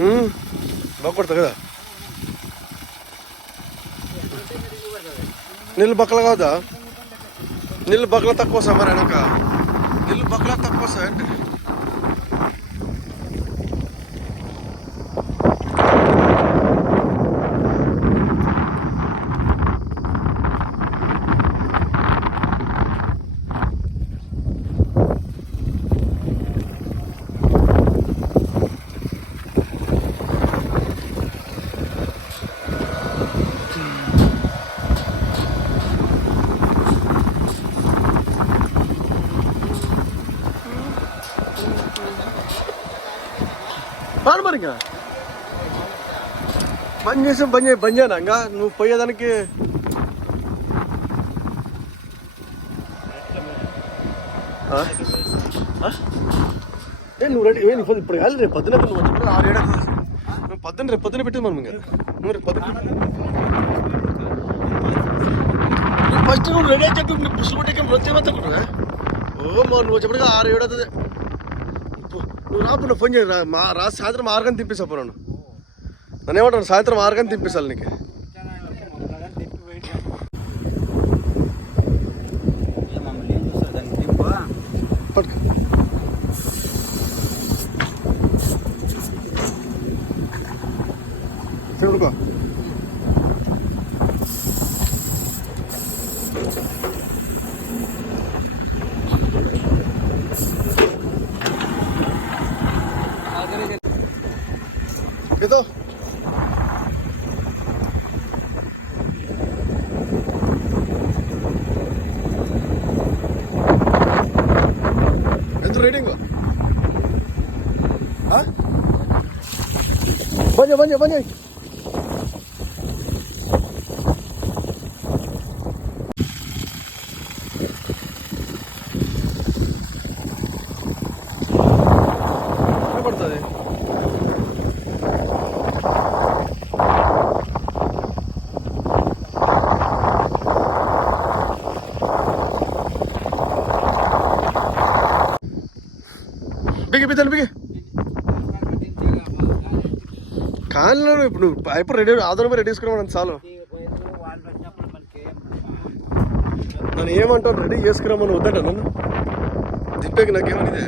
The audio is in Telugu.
బాగా కొడతా కదా. నీళ్ళు బక్కల కాదా? నీళ్ళు బక్కల తక్కువ వస్తాయి మరి వెనక. నీళ్ళు బక్కల తక్కువ వస్తాయి అంటే పాడు మరి. ఇంకా బంద్ చేసి బంద్ చేయనా? ఇంకా నువ్వు పోయేదానికి నువ్వు రెడీ ఇప్పుడు కాదు. రేపు పొద్దున నువ్వు చెప్పి 6-7 నువ్వు పొద్దున్న రేపు పొద్దున పెట్టింది మనం. ఇంకా నువ్వు రేపు పొద్దున ఫస్ట్ నువ్వు రెడీ అని చెప్పి నువ్వు పుష్లు కొట్టే వచ్చేమంతా. ఓ నువ్వు చెప్పగా 6-7 అవుతుంది. నువ్వు రాపు ఫోన్ చేయ రా. సాయంత్రం 6 గంటలు తిప్పిస్తావు నన్ను. నన్ను ఏమంటాను? సాయంత్రం 6 గంటలు తిప్పిస్తాను నీకు. చూడుకో gitu. Itu reading kok? Hah? Banyak. Apa pడుతుంది? బిగి కాళ్ళు ఇప్పుడు నువ్వు అయిపోయి రెడీ ఆధారం రెడీ చేసుకున్నావు చాలు. నన్ను ఏమంటావు? రెడీ చేసుకురామని వద్దంట నన్ను దిప్పేకి నాకేమనిదే.